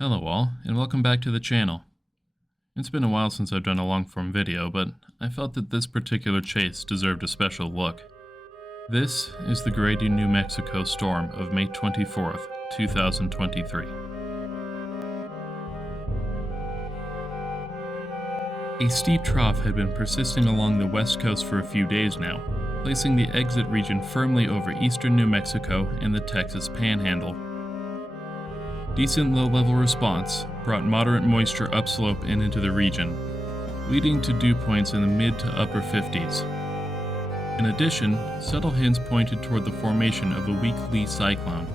Hello all, and welcome back to the channel. It's been a while since I've done a long-form video, but I felt that this particular chase deserved a special look. This is the Grady, New Mexico storm of May 24th, 2023. A steep trough had been persisting along the west coast for a few days now, placing the exit region firmly over eastern New Mexico and the Texas Panhandle. Decent low-level response brought moderate moisture upslope and into the region, leading to dew points in the mid to upper 50s. In addition, subtle hints pointed toward the formation of a weak lee cyclone.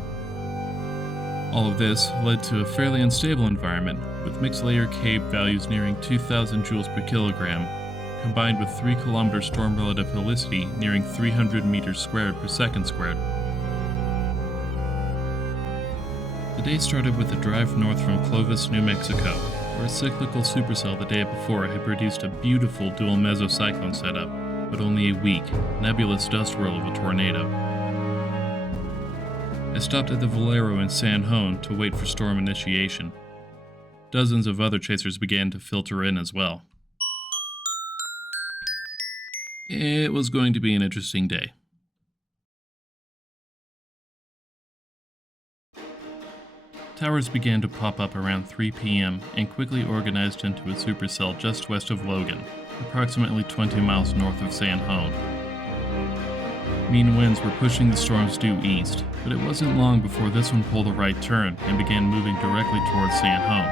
All of this led to a fairly unstable environment, with mixed layer CAPE values nearing 2,000 joules per kilogram, combined with 3 km storm relative helicity nearing 300 meters squared per second squared. The day started with a drive north from Clovis, New Mexico, where a cyclical supercell the day before had produced a beautiful dual mesocyclone setup, but only a weak, nebulous dust whirl of a tornado. I stopped at the Valero in San Jon to wait for storm initiation. Dozens of other chasers began to filter in as well. It was going to be an interesting day. Towers began to pop up around 3 p.m. and quickly organized into a supercell just west of Logan, approximately 20 miles north of San Jon. Mean winds were pushing the storms due east, but it wasn't long before this one pulled a right turn and began moving directly towards San Jon.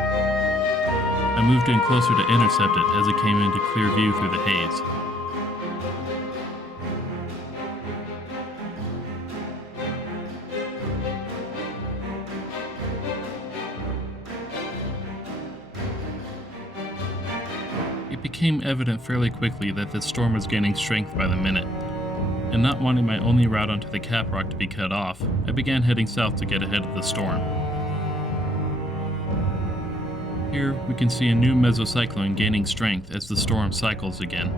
I moved in closer to intercept it as it came into clear view through the haze. It became evident fairly quickly that the storm was gaining strength by the minute, and not wanting my only route onto the caprock to be cut off, I began heading south to get ahead of the storm. Here we can see a new mesocyclone gaining strength as the storm cycles again.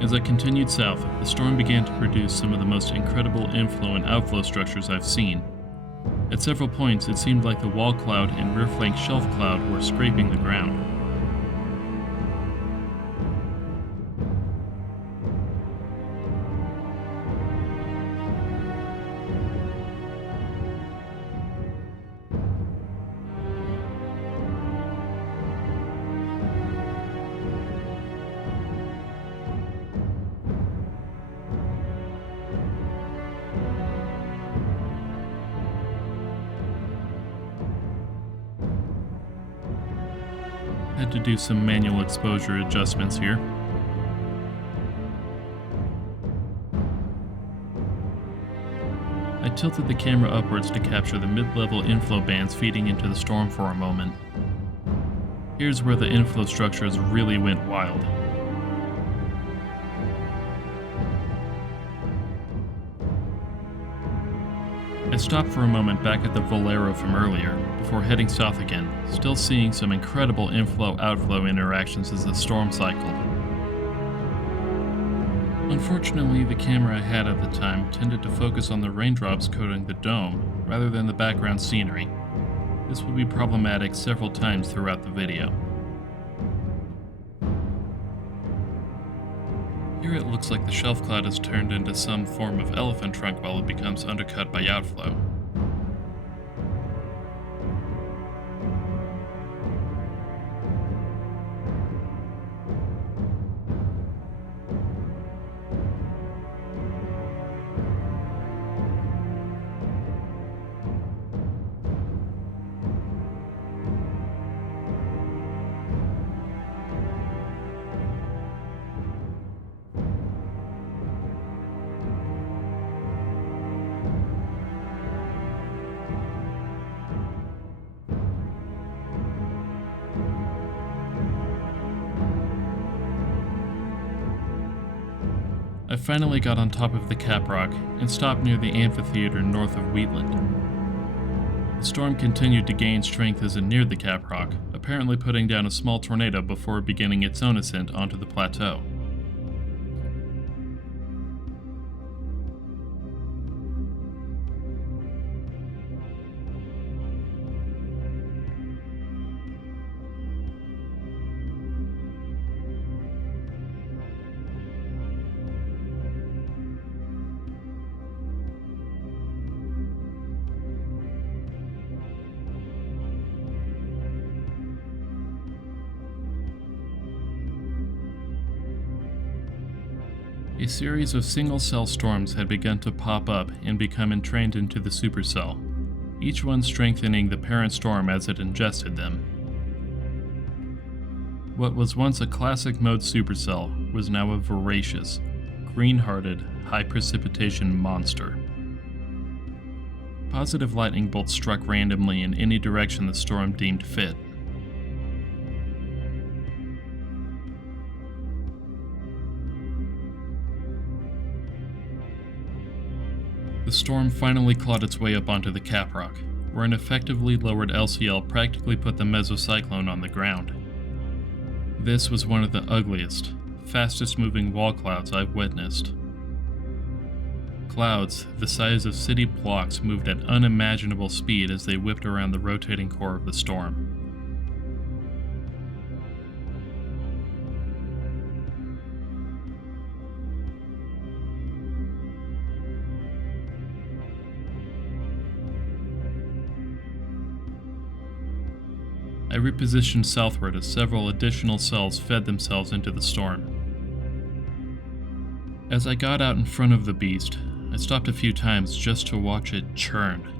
As I continued south, the storm began to produce some of the most incredible inflow and outflow structures I've seen. At several points, it seemed like the wall cloud and rear flank shelf cloud were scraping the ground. Had to do some manual exposure adjustments here. I tilted the camera upwards to capture the mid-level inflow bands feeding into the storm for a moment. Here's where the inflow structures really went wild. I stopped for a moment back at the Valero from earlier, before heading south again, still seeing some incredible inflow-outflow interactions as the storm cycled. Unfortunately, the camera I had at the time tended to focus on the raindrops coating the dome, rather than the background scenery. This will be problematic several times throughout the video. Here it looks like the shelf cloud has turned into some form of elephant trunk while it becomes undercut by outflow. I finally got on top of the caprock and stopped near the amphitheater north of Wheatland. The storm continued to gain strength as it neared the caprock, apparently putting down a small tornado before beginning its own ascent onto the plateau. A series of single-cell storms had begun to pop up and become entrained into the supercell, each one strengthening the parent storm as it ingested them. What was once a classic mode supercell was now a voracious, green-hearted, high-precipitation monster. Positive lightning bolts struck randomly in any direction the storm deemed fit. The storm finally clawed its way up onto the caprock, where an effectively lowered LCL practically put the mesocyclone on the ground. This was one of the ugliest, fastest moving wall clouds I've witnessed. Clouds the size of city blocks moved at unimaginable speed as they whipped around the rotating core of the storm. I repositioned southward as several additional cells fed themselves into the storm. As I got out in front of the beast, I stopped a few times just to watch it churn.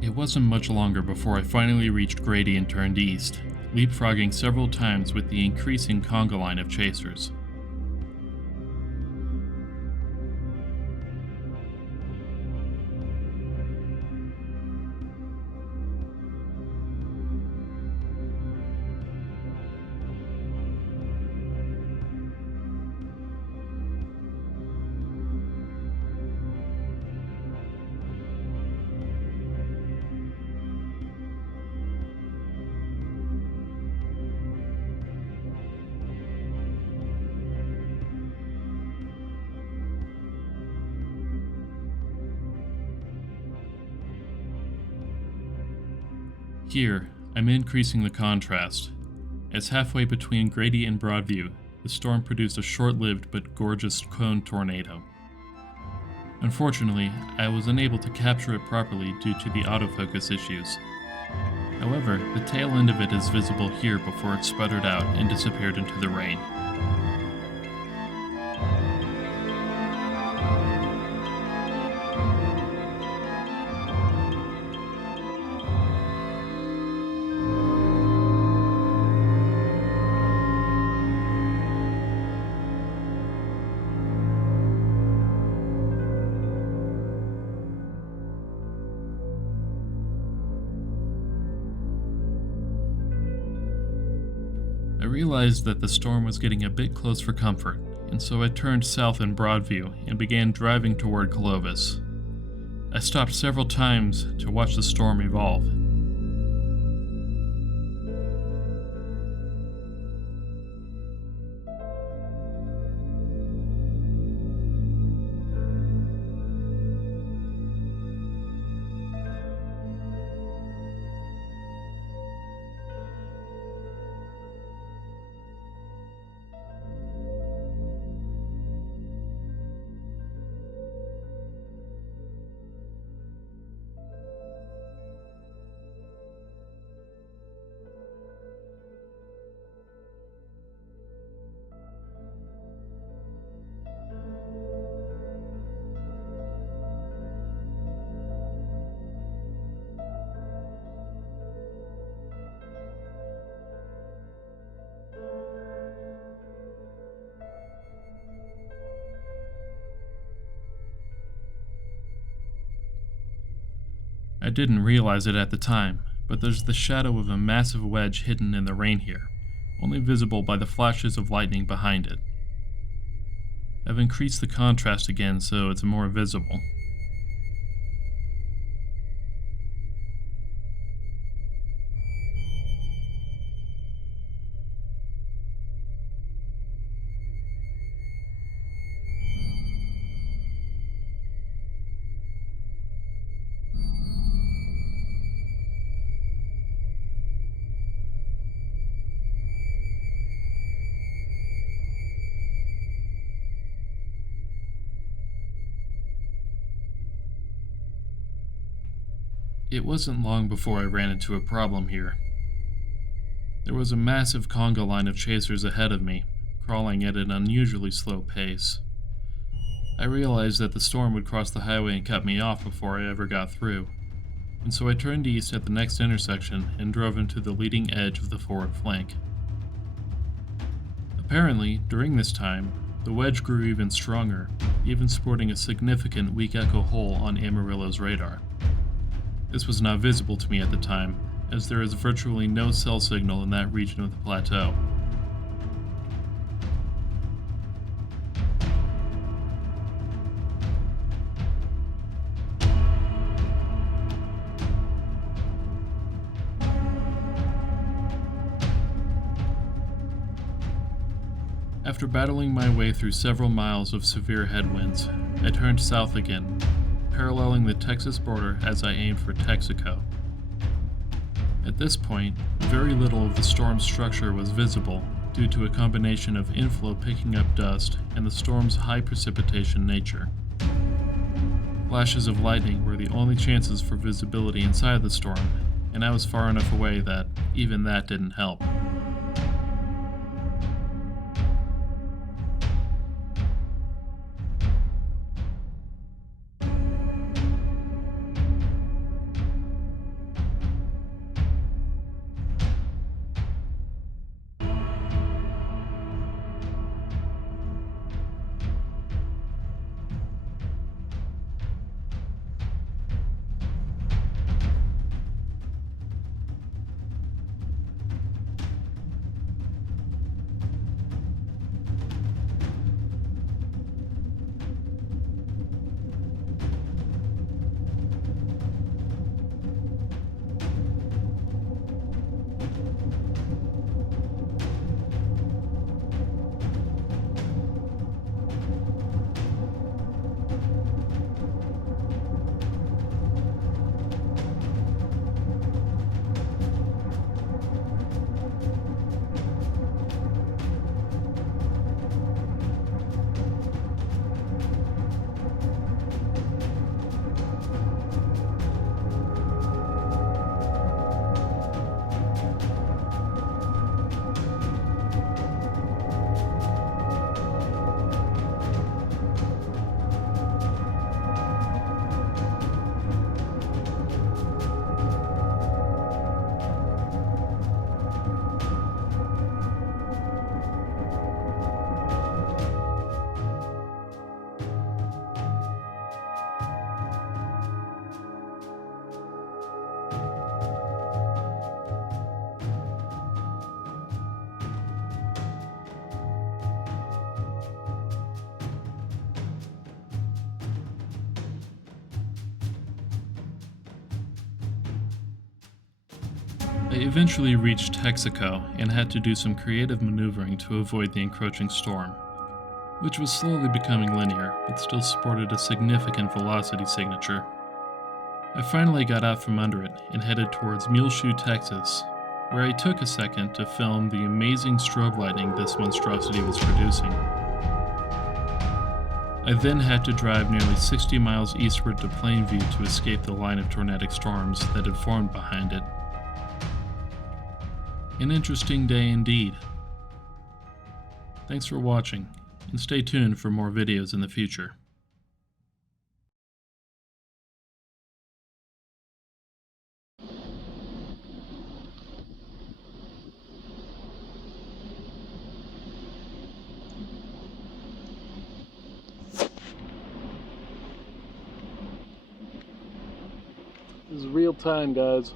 It wasn't much longer before I finally reached Grady and turned east, leapfrogging several times with the increasing conga line of chasers. Here, I'm increasing the contrast, as halfway between Grady and Broadview, the storm produced a short-lived but gorgeous cone tornado. Unfortunately, I was unable to capture it properly due to the autofocus issues. However, the tail end of it is visible here before it sputtered out and disappeared into the rain. realized that the storm was getting a bit close for comfort, and so I turned south in Broadview and began driving toward Clovis. I stopped several times to watch the storm evolve. I didn't realize it at the time, but there's the shadow of a massive wedge hidden in the rain here, only visible by the flashes of lightning behind it. I've increased the contrast again so it's more visible. It wasn't long before I ran into a problem here. There was a massive conga line of chasers ahead of me, crawling at an unusually slow pace. I realized that the storm would cross the highway and cut me off before I ever got through, and so I turned east at the next intersection and drove into the leading edge of the forward flank. Apparently, during this time, the wedge grew even stronger, even sporting a significant weak echo hole on Amarillo's radar. This was not visible to me at the time, as there is virtually no cell signal in that region of the plateau. After battling my way through several miles of severe headwinds, I turned south again, paralleling the Texas border as I aimed for Texaco. At this point, very little of the storm's structure was visible due to a combination of inflow picking up dust and the storm's high precipitation nature. Flashes of lightning were the only chances for visibility inside the storm, and I was far enough away that even that didn't help. I eventually reached Texaco and had to do some creative maneuvering to avoid the encroaching storm, which was slowly becoming linear, but still sported a significant velocity signature. I finally got out from under it and headed towards Muleshoe, Texas, where I took a second to film the amazing strobe lighting this monstrosity was producing. I then had to drive nearly 60 miles eastward to Plainview to escape the line of tornadic storms that had formed behind it. An interesting day indeed. Thanks for watching, and stay tuned for more videos in the future. This is real time, guys.